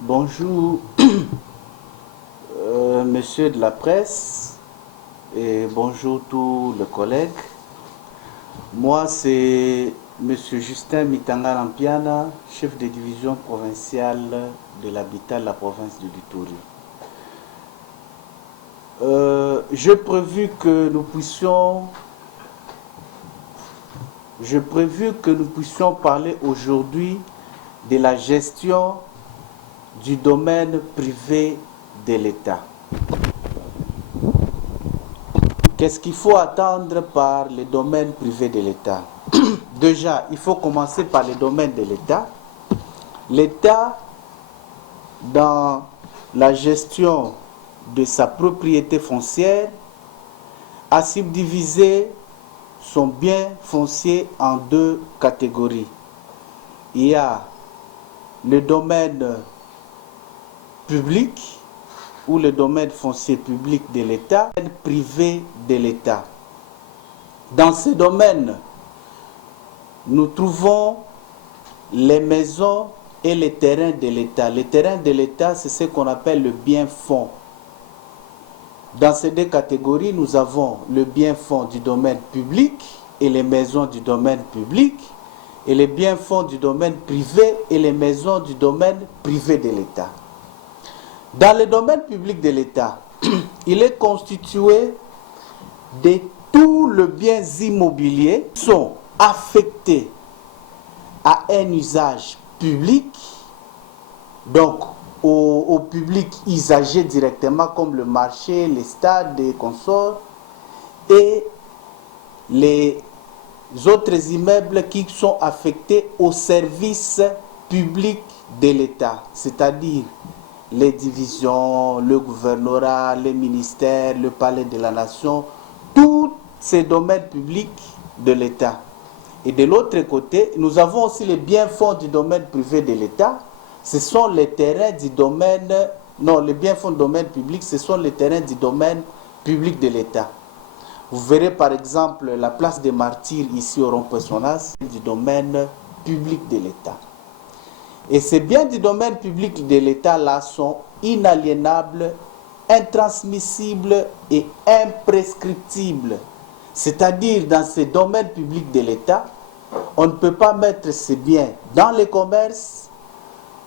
Bonjour, monsieur de la presse, et bonjour tous les collègues. Moi, c'est monsieur Justin Mitanga Lampiana, chef de division provinciale de l'habitat de la province du Littouri. J'ai prévu que nous puissions parler aujourd'hui de la gestion du domaine privé de l'État. Qu'est-ce qu'il faut attendre par le domaine privé de l'État? Déjà, il faut commencer par le domaine de l'État. L'État, dans la gestion de sa propriété foncière, a subdivisé son bien foncier en deux catégories. Il y a le domaine public ou le domaine foncier public de l'État, et le privé de l'État. Dans ce domaine, nous trouvons les maisons et les terrains de l'État. Les terrains de l'État, c'est ce qu'on appelle le bien fonds. Dans ces deux catégories, nous avons le bien fonds du domaine public et les maisons du domaine public, et les biens fonds du domaine privé et les maisons du domaine privé de l'État. Dans le domaine public de l'État, il est constitué de tous les biens immobiliers qui sont affectés à un usage public, donc au public usagé directement comme le marché, les stades et consorts, et les autres immeubles qui sont affectés aux services publics de l'État, c'est-à-dire les divisions, le gouvernorat, les ministères, le palais de la nation, tous ces domaines publics de l'État. Et de l'autre côté, nous avons aussi les biens fonds du domaine privé de l'État. Ce sont les terrains du domaine, non, les biens fonds du domaine public, ce sont les terrains du domaine public de l'État. Vous verrez par exemple la place des Martyrs ici au Rond-Poissonnas du domaine public de l'État. Et ces biens du domaine public de l'État-là sont inaliénables, intransmissibles et imprescriptibles. C'est-à-dire, dans ces domaines publics de l'État, on ne peut pas mettre ces biens dans les commerces,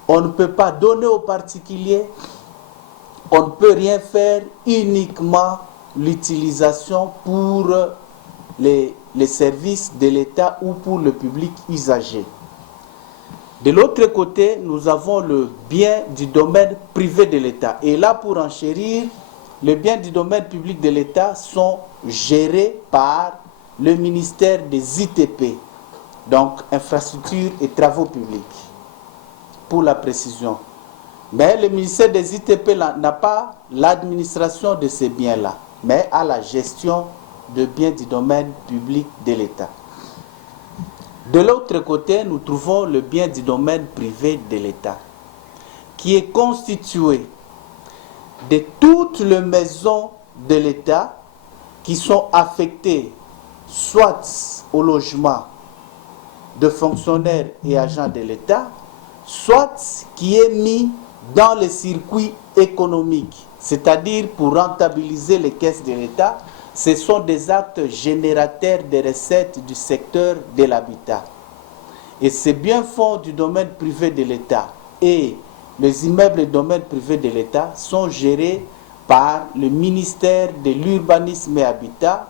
on ne peut pas donner aux particuliers, on ne peut rien faire, uniquement l'utilisation pour les services de l'État ou pour le public usager. De l'autre côté, nous avons le bien du domaine privé de l'État. Et là, pour enchérir, les biens du domaine public de l'État sont gérés par le ministère des ITP, donc Infrastructures et Travaux Publics, pour la précision. Mais le ministère des ITP n'a pas l'administration de ces biens-là, mais a la gestion de biens du domaine public de l'État. De l'autre côté, nous trouvons le bien du domaine privé de l'État, qui est constitué de toutes les maisons de l'État qui sont affectées soit au logement de fonctionnaires et agents de l'État, soit qui est mis dans les circuits économiques, c'est-à-dire pour rentabiliser les caisses de l'État. Ce sont des actes générateurs de recettes du secteur de l'habitat. Et ces biens fonds du domaine privé de l'État et les immeubles du domaine privé de l'État sont gérés par le ministère de l'Urbanisme et Habitat,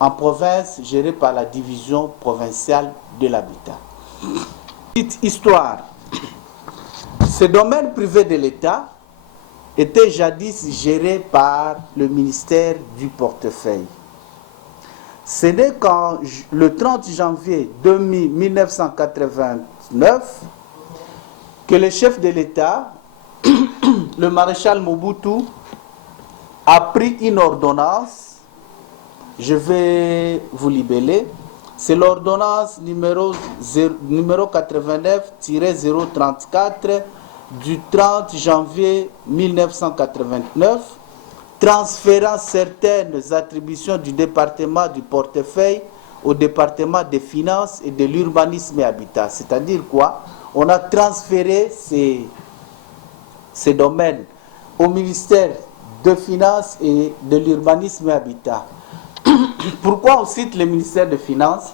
en province géré par la division provinciale de l'habitat. Petite histoire. Ce domaine privé de l'État était jadis géré par le ministère du portefeuille. Ce n'est qu'en le 30 janvier 1989 que le chef de l'État, le maréchal Mobutu, a pris une ordonnance. Je vais vous libeller. C'est l'ordonnance numéro 89-034 du 30 janvier 1989, transférant certaines attributions du département du portefeuille au département des finances et de l'urbanisme et habitat. C'est-à-dire quoi? On a transféré ces domaines au ministère des Finances et de l'urbanisme et habitat. Pourquoi on cite le ministère des Finances?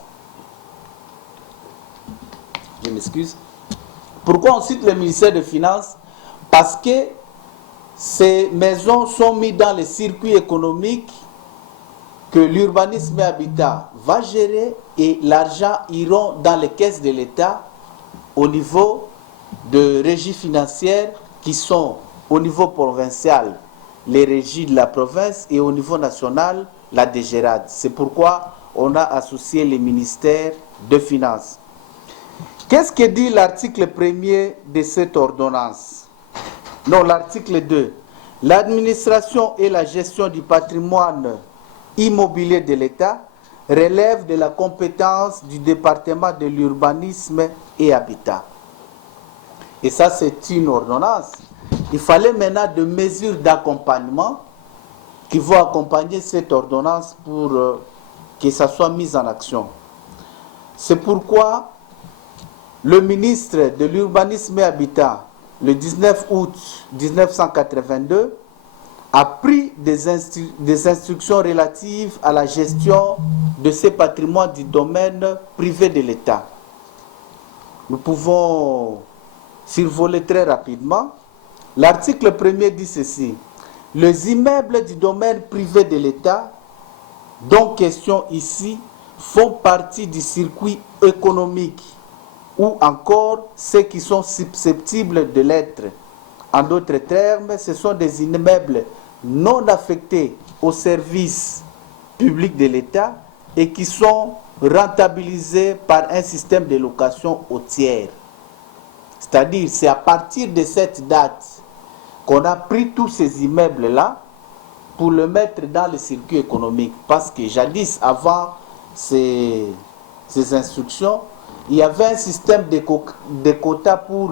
Je m'excuse. Pourquoi on cite le ministère des Finances? Parce que ces maisons sont mises dans les circuits économiques que l'urbanisme et habitat va gérer et l'argent ira dans les caisses de l'État au niveau de régies financières qui sont au niveau provincial, les régies de la province, et au niveau national, la DGRAD. C'est pourquoi on a associé les ministères de Finances. Qu'est-ce que dit l'article 1er de cette ordonnance? Non, l'article 2. L'administration et la gestion du patrimoine immobilier de l'État relève de la compétence du département de l'urbanisme et habitat. Et ça, c'est une ordonnance. Il fallait maintenant des mesures d'accompagnement qui vont accompagner cette ordonnance pour que ça soit mis en action. C'est pourquoi le ministre de l'Urbanisme et Habitat, le 19 août 1982, a pris des instructions relatives à la gestion de ces patrimoines du domaine privé de l'État. Nous pouvons survoler très rapidement. L'article 1er dit ceci: les immeubles du domaine privé de l'État, dont question ici, font partie du circuit économique, ou encore ceux qui sont susceptibles de l'être. En d'autres termes, ce sont des immeubles non affectés au service public de l'État et qui sont rentabilisés par un système de location au tiers. C'est-à-dire, c'est à partir de cette date qu'on a pris tous ces immeubles-là pour le mettre dans le circuit économique. Parce que jadis, avant ces instructions, il y avait un système de quotas pour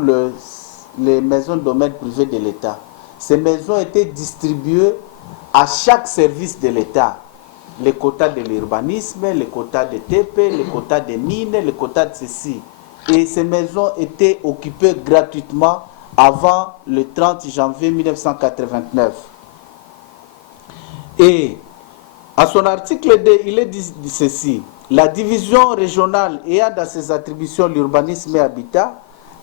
les maisons de domaine privé de l'État. Ces maisons étaient distribuées à chaque service de l'État. Les quotas de l'urbanisme, les quotas de TP, les quotas des mines, les quotas de ceci. Et ces maisons étaient occupées gratuitement avant le 30 janvier 1989. Et à son article 2, il est dit ceci: la division régionale ayant dans ses attributions l'urbanisme et habitat,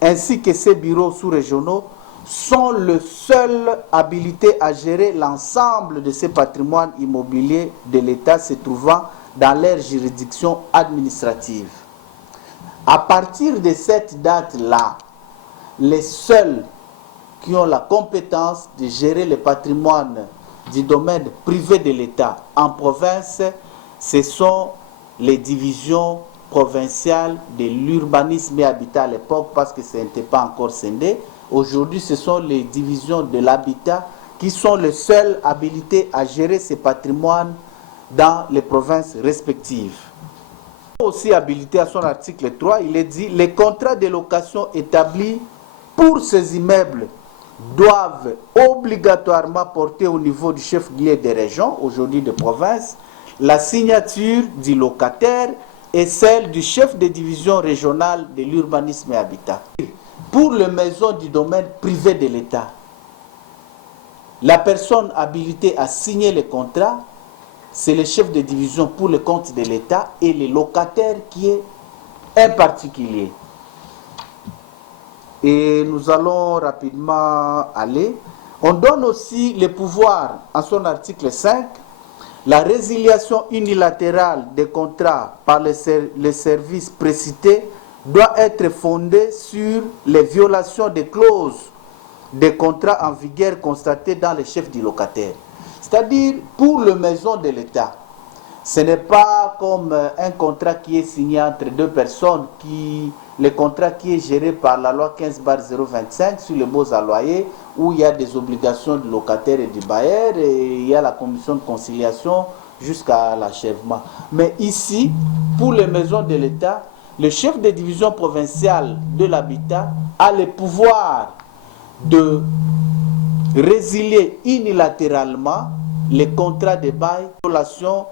ainsi que ses bureaux sous-régionaux, sont le seul habilités à gérer l'ensemble de ces patrimoines immobiliers de l'État se trouvant dans leur juridiction administrative. À partir de cette date-là, les seuls qui ont la compétence de gérer le patrimoine du domaine privé de l'État en province, ce sont les divisions provinciales de l'urbanisme et habitat à l'époque, parce que ce n'était pas encore scindé. Aujourd'hui, ce sont les divisions de l'habitat qui sont les seules habilités à gérer ces patrimoines dans les provinces respectives. Aussi habilité à son article 3, il est dit: les contrats de location établis pour ces immeubles doivent obligatoirement porter au niveau du chef-lieu des régions, aujourd'hui de province, la signature du locataire et celle du chef de division régionale de l'urbanisme et habitat. Pour les maisons du domaine privé de l'État, la personne habilitée à signer le contrat, c'est le chef de division pour le compte de l'État et le locataire qui est un particulier. Et nous allons rapidement aller. On donne aussi le pouvoir, en son article 5, la résiliation unilatérale des contrats par les services précités doit être fondée sur les violations des clauses des contrats en vigueur constatées dans les chefs du locataire. C'est-à-dire, pour les maisons de l'État, ce n'est pas comme un contrat qui est signé entre deux personnes, le contrat qui est géré par la loi 15/025 sur les baux à loyer, où il y a des obligations du locataire et du bailleur, et il y a la commission de conciliation jusqu'à l'achèvement. Mais ici, pour les maisons de l'État, le chef de division provinciale de l'habitat a le pouvoir de résilier unilatéralement les contrats de bail, violation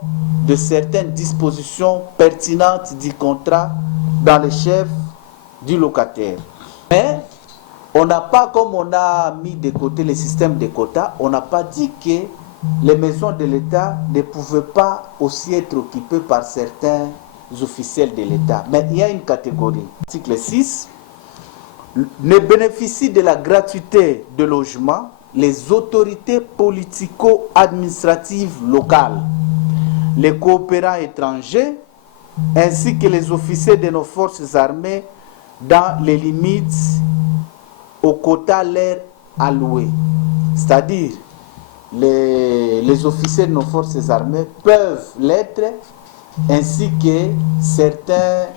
de certaines dispositions pertinentes du contrat dans les chefs du locataire. Mais on n'a pas, comme on a mis de côté le système de quotas, on n'a pas dit que les maisons de l'État ne pouvaient pas aussi être occupées par certains officiels de l'État. Mais il y a une catégorie. Article 6, ne bénéficient de la gratuité de logement les autorités politico-administratives locales, les coopérants étrangers, ainsi que les officiers de nos forces armées dans les limites au quota leur alloué. C'est-à-dire, les officiers de nos forces armées peuvent l'être, ainsi que certaines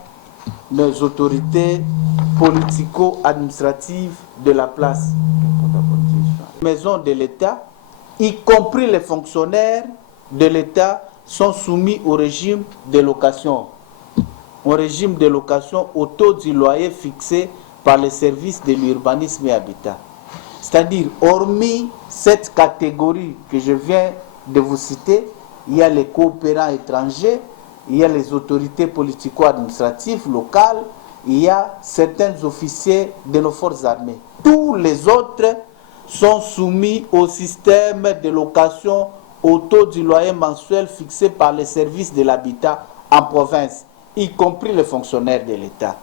autorités politico-administratives de la place. Les maisons de l'État, y compris les fonctionnaires de l'État, sont soumis au régime de location. Au régime de location au taux du loyer fixé par les services de l'urbanisme et habitat. C'est-à-dire, hormis cette catégorie que je viens de vous citer, il y a les coopérants étrangers, il y a les autorités politico-administratives locales, il y a certains officiers de nos forces armées. Tous les autres sont soumis au système de location au taux du loyer mensuel fixé par les services de l'habitat en province, y compris les fonctionnaires de l'État.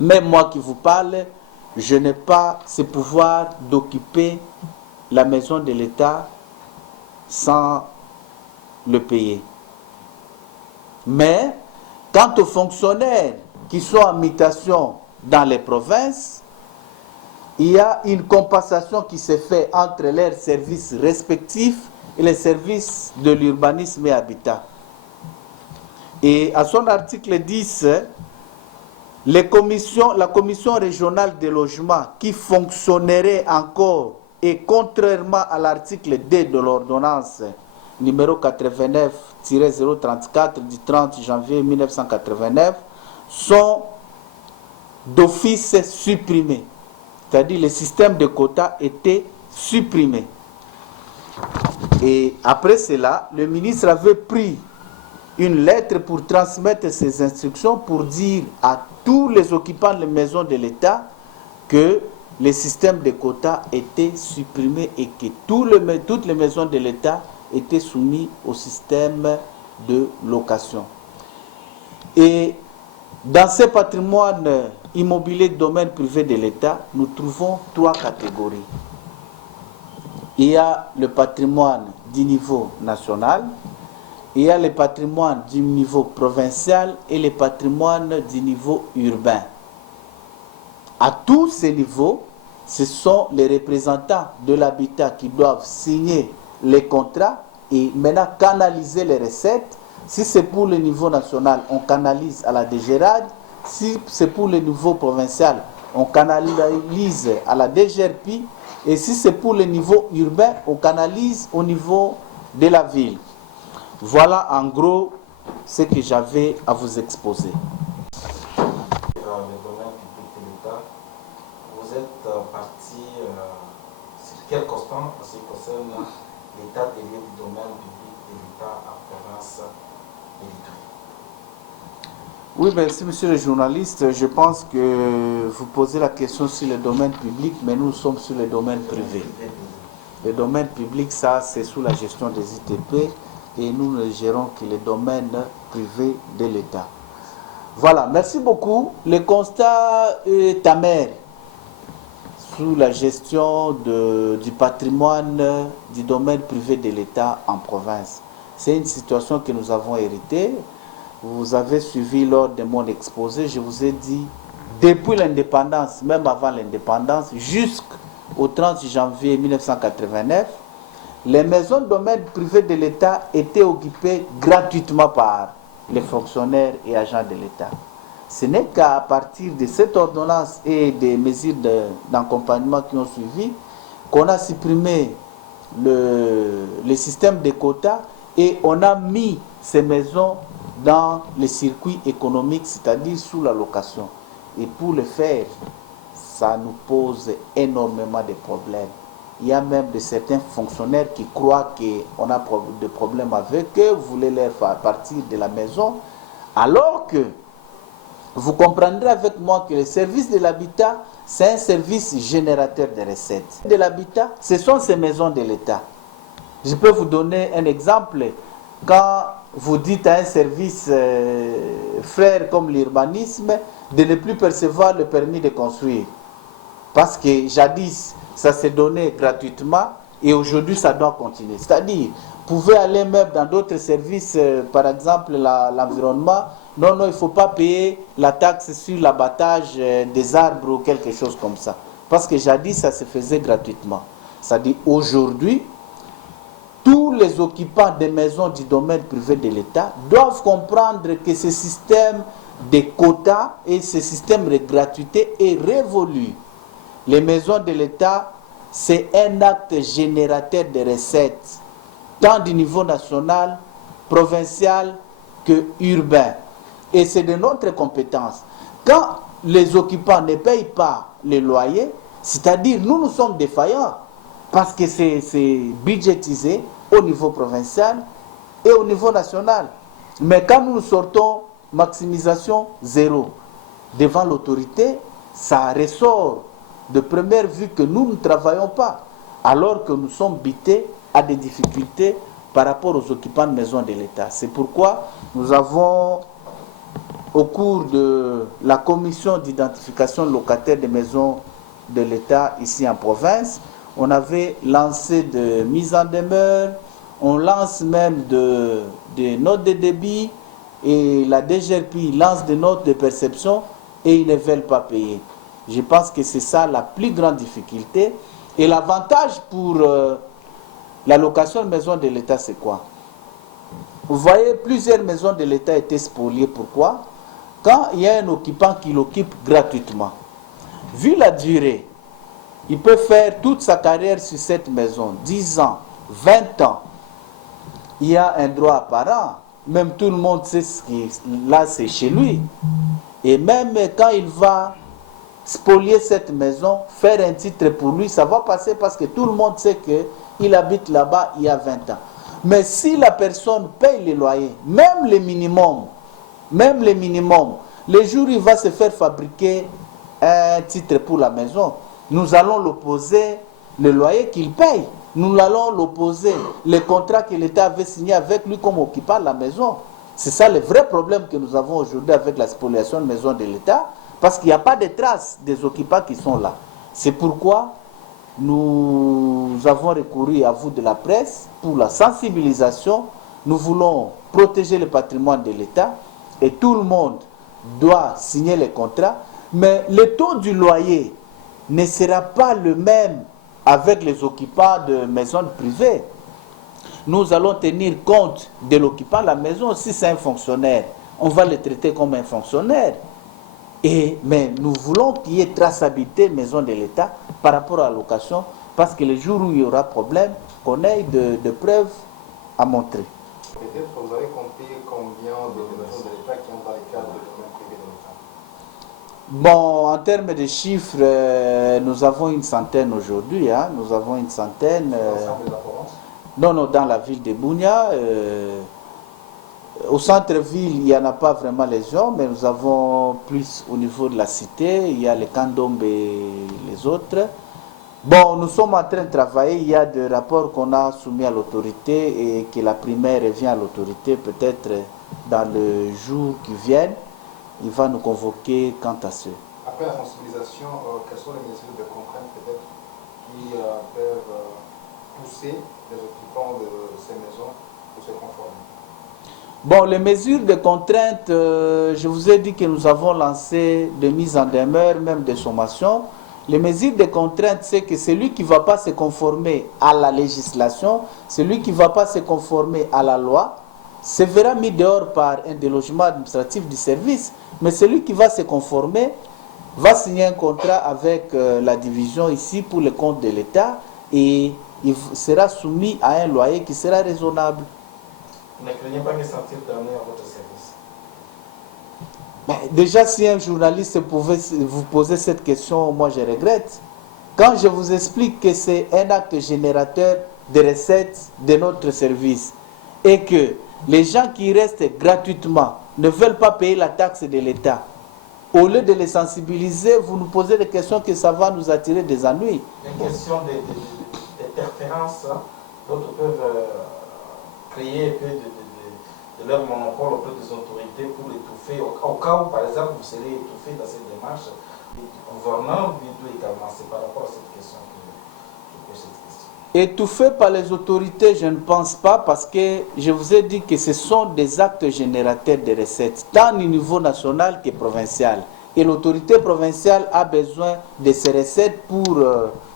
Même moi qui vous parle, je n'ai pas ce pouvoir d'occuper la maison de l'État sans le payer. Mais quant aux fonctionnaires qui sont en mutation dans les provinces, il y a une compensation qui se fait entre leurs services respectifs et les services de l'urbanisme et habitat. Et à son article 10, la commission régionale des logements qui fonctionnerait encore et contrairement à l'article 2 de l'ordonnance numéro 89-034 du 30 janvier 1989 sont d'office supprimés. C'est-à-dire le système de quotas était supprimé. Et après cela, le ministre avait pris une lettre pour transmettre ses instructions pour dire à tous les occupants de maisons de l'État que le système de quotas était supprimé et que toutes les maisons de l'État étaient soumises au système de location. Et dans ce patrimoine immobilier de domaine privé de l'État, nous trouvons trois catégories. Il y a le patrimoine du niveau national, il y a le patrimoine du niveau provincial et le patrimoine du niveau urbain. À tous ces niveaux, ce sont les représentants de l'habitat qui doivent signer les contrats et maintenant canaliser les recettes. Si c'est pour le niveau national, on canalise à la DGRAD. Si c'est pour le niveau provincial, on canalise à la DGRP. Et si c'est pour le niveau urbain, on canalise au niveau de la ville. Voilà en gros ce que j'avais à vous exposer. Dans le domaine public de l'État, vous êtes parti sur quel constat en ce qui concerne l'état des lieux du domaine public de l'État en province de l'Itourie? Oui, merci monsieur le journaliste. Je pense que vous posez la question sur le domaine public, mais nous sommes sur le domaine privé. Le domaine public, ça, c'est sous la gestion des ITP et nous ne gérons que le domaine privé de l'État. Voilà, merci beaucoup. Le constat est amer sous la gestion du patrimoine du domaine privé de l'État en province. C'est une situation que nous avons héritée. Vous avez suivi lors de mon exposé, je vous ai dit, depuis l'indépendance, même avant l'indépendance, jusqu'au 30 janvier 1989, les maisons de domaine privé de l'État étaient occupées gratuitement par les fonctionnaires et agents de l'État. Ce n'est qu'à partir de cette ordonnance et des mesures d'accompagnement qui ont suivi qu'on a supprimé le système de quotas et on a mis ces maisons dans les circuits économiques, c'est-à-dire sous la location. Et pour le faire, ça nous pose énormément de problèmes. il y a même de certains fonctionnaires qui croient qu'on a des problèmes avec eux, vous voulez leur faire partir de la maison, alors que vous comprendrez avec moi que le service de l'habitat, c'est un service générateur de recettes. De l'habitat, ce sont ces maisons de l'État. Je peux vous donner un exemple. Quand vous dites à un service frère comme l'urbanisme de ne plus percevoir le permis de construire, parce que jadis, ça s'est donné gratuitement et aujourd'hui, ça doit continuer. C'est-à-dire, vous pouvez aller même dans d'autres services, par exemple l'environnement. Non, il ne faut pas payer la taxe sur l'abattage des arbres ou quelque chose comme ça. Parce que jadis, ça se faisait gratuitement. C'est-à-dire, aujourd'hui, tous les occupants des maisons du domaine privé de l'État doivent comprendre que ce système de quotas et ce système de gratuité est révolu. Les maisons de l'État, c'est un acte générateur de recettes, tant du niveau national, provincial que urbain. Et c'est de notre compétence. Quand les occupants ne payent pas les loyers, c'est-à-dire nous sommes défaillants, parce que c'est budgétisé au niveau provincial et au niveau national. Mais quand nous sortons maximisation zéro devant l'autorité, ça ressort de première vue que nous ne travaillons pas, alors que nous sommes bités à des difficultés par rapport aux occupants de maisons de l'État. C'est pourquoi nous avons, au cours de la commission d'identification locataire des maisons de l'État ici en province, on avait lancé de mise en demeure, on lance même des notes de débit et la DGRP lance des notes de perception et ils ne veulent pas payer. Je pense que c'est ça la plus grande difficulté. Et l'avantage pour la location de maisons de l'État, c'est quoi? Vous voyez, plusieurs maisons de l'État étaient spoliées. Pourquoi? Quand il y a un occupant qui l'occupe gratuitement, vu la durée, il peut faire toute sa carrière sur cette maison, 10 ans, 20 ans. Il y a un droit apparent. Même tout le monde sait ce qui là, c'est chez lui. Et même quand il va spolier cette maison, faire un titre pour lui, ça va passer parce que tout le monde sait qu'il habite là-bas il y a 20 ans. Mais si la personne paye les loyers, même les minimums, les jours où il va se faire fabriquer un titre pour la maison, nous allons l'opposer le loyer qu'il paye. Nous allons l'opposer le contrat que l'État avait signé avec lui comme occupant de la maison. C'est ça le vrai problème que nous avons aujourd'hui avec la spoliation de maisons de l'État, parce qu'il n'y a pas de traces des occupants qui sont là. C'est pourquoi nous avons recouru à vous de la presse pour la sensibilisation. Nous voulons protéger le patrimoine de l'État et tout le monde doit signer les contrats, mais le taux du loyer ne sera pas le même avec les occupants de maisons privées. Nous allons tenir compte de l'occupant de la maison. Si c'est un fonctionnaire, on va le traiter comme un fonctionnaire. Mais nous voulons qu'il y ait traçabilité maison de l'État par rapport à la location, parce que le jour où il y aura problème, qu'on ait de preuves à montrer. Peut-être vous avez compté combien de maisons de l'État qui ont dans les cadres de domaine privé de l'État? Bon, en termes de chiffres, nous avons une centaine aujourd'hui. Nous avons une centaine. L'ensemble de la province? Non, dans la ville de Bunia. Au centre-ville, il n'y en a pas vraiment les gens, mais nous avons plus au niveau de la cité. Il y a les Kandombe et les autres. Bon, nous sommes en train de travailler. Il y a des rapports qu'on a soumis à l'autorité et que la primaire revient à l'autorité. Peut-être dans le jour qui vient, il va nous convoquer quant à ce. Après la sensibilisation, quelles sont les mesures de contrainte peut-être qui peuvent pousser les occupants de ces maisons pour se conformer? Bon, les mesures de contrainte, je vous ai dit que nous avons lancé des mises en demeure, même des sommations. Les mesures de contrainte, c'est que celui qui ne va pas se conformer à la législation, celui qui ne va pas se conformer à la loi, se verra mis dehors par un délogement administratif du service. Mais celui qui va se conformer va signer un contrat avec la division ici pour le compte de l'État et il sera soumis à un loyer qui sera raisonnable. Vous ne craignez pas me sentir damné à votre service? Déjà, si un journaliste pouvait vous poser cette question, moi je regrette. Quand je vous explique que c'est un acte générateur de recettes de notre service et que les gens qui restent gratuitement ne veulent pas payer la taxe de l'État, au lieu de les sensibiliser, vous nous posez des questions que ça va nous attirer des ennuis. Les questions d'interférence, d'autres peuvent créer un peu de leur monopole auprès des autorités pour étouffer, au cas où, par exemple, vous serez étouffé dans cette démarche, du gouverneur, également, c'est par rapport à cette question que je pose cette question. Étouffé par les autorités, je ne pense pas, parce que je vous ai dit que ce sont des actes générateurs de recettes, tant au niveau national que provincial. Et l'autorité provinciale a besoin de ces recettes pour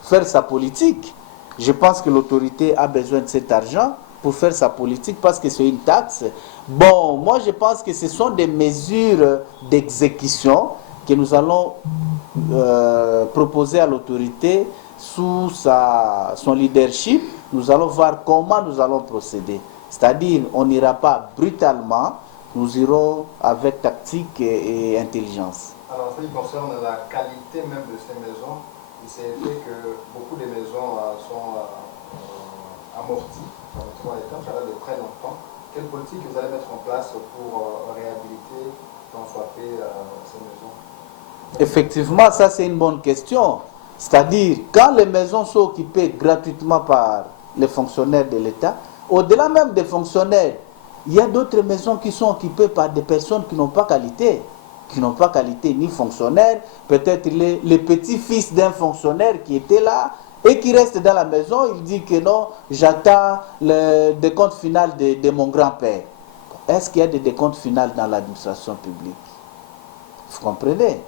faire sa politique. Je pense que l'autorité a besoin de cet argent pour faire sa politique parce que c'est une taxe. Bon, moi je pense que ce sont des mesures d'exécution que nous allons proposer à l'autorité sous son leadership. Nous allons voir comment nous allons procéder. C'est-à-dire, on n'ira pas brutalement, nous irons avec tactique et intelligence. Alors, en ce qui concerne la qualité même de ces maisons, il s'est fait que beaucoup de maisons sont amorties dans l'État, ça va de très longtemps. Quelle politique vous allez mettre en place pour réhabiliter, tant soit fait, ces maisons? Effectivement, ça c'est une bonne question. C'est-à-dire, quand les maisons sont occupées gratuitement par les fonctionnaires de l'État, au-delà même des fonctionnaires, il y a d'autres maisons qui sont occupées par des personnes qui n'ont pas qualité, ni fonctionnaires, peut-être les petits-fils d'un fonctionnaire qui était là et qui reste dans la maison, il dit que non, j'attends le décompte final de mon grand-père. Est-ce qu'il y a des décomptes finaux dans l'administration publique? Vous comprenez?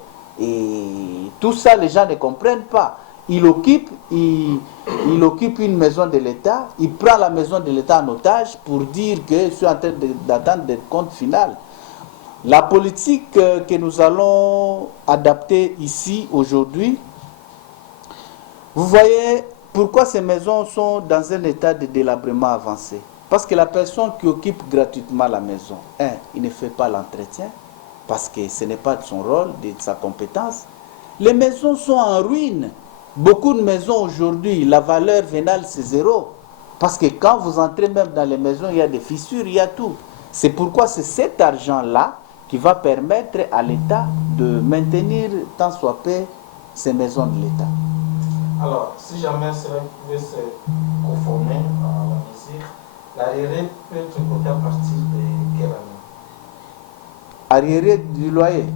Et tout ça, les gens ne comprennent pas. Il occupe une maison de l'État, il prend la maison de l'État en otage pour dire que je suis en train d'attendre des comptes finaux. La politique que nous allons adapter ici aujourd'hui, vous voyez pourquoi ces maisons sont dans un état de délabrement avancé. Parce que la personne qui occupe gratuitement la maison, il ne fait pas l'entretien, parce que ce n'est pas de son rôle, de sa compétence. Les maisons sont en ruine. Beaucoup de maisons aujourd'hui, la valeur vénale c'est zéro. Parce que quand vous entrez même dans les maisons, il y a des fissures, il y a tout. C'est pourquoi c'est cet argent-là qui va permettre à l'État de maintenir tant soit peu ces maisons de l'État. Alors, si jamais cela pouvait se conformer à la mesure, l'arriéré peut être compté à partir de quelle année? Arriéré du loyer.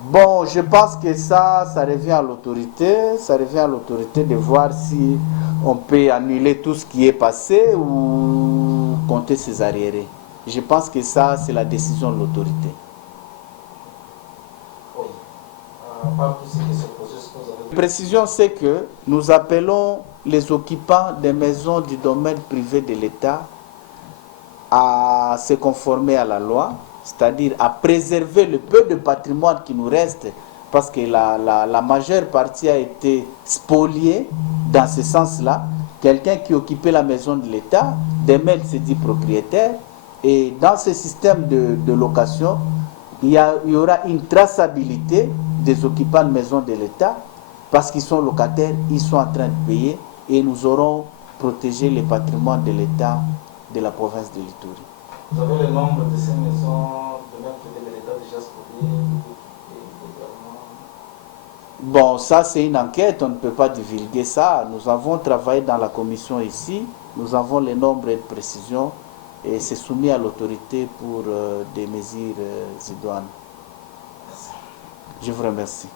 Bon, je pense que ça revient à l'autorité. Ça revient à l'autorité de voir si on peut annuler tout ce qui est passé ou compter ses arriérés. Je pense que ça, c'est la décision de l'autorité. Oui. Par tout ce qui se pose, ce que vous avez dit. La précision, c'est que nous appelons les occupants des maisons du domaine privé de l'État à se conformer à la loi, c'est-à-dire à préserver le peu de patrimoine qui nous reste, parce que la majeure partie a été spoliée dans ce sens-là. Quelqu'un qui occupait la maison de l'État, demain il se dit propriétaire, et dans ce système de location, il y aura une traçabilité des occupants de maison de l'État, parce qu'ils sont locataires, ils sont en train de payer, et nous aurons protégé le patrimoine de l'État de la province de l'Ituri. Vous avez le nombre de ces maisons de maître de l'État déjà spoliées également? Bon, ça c'est une enquête, on ne peut pas divulguer ça. Nous avons travaillé dans la commission ici, nous avons les nombres et les précisions, et c'est soumis à l'autorité pour des mesures idoines. Je vous remercie.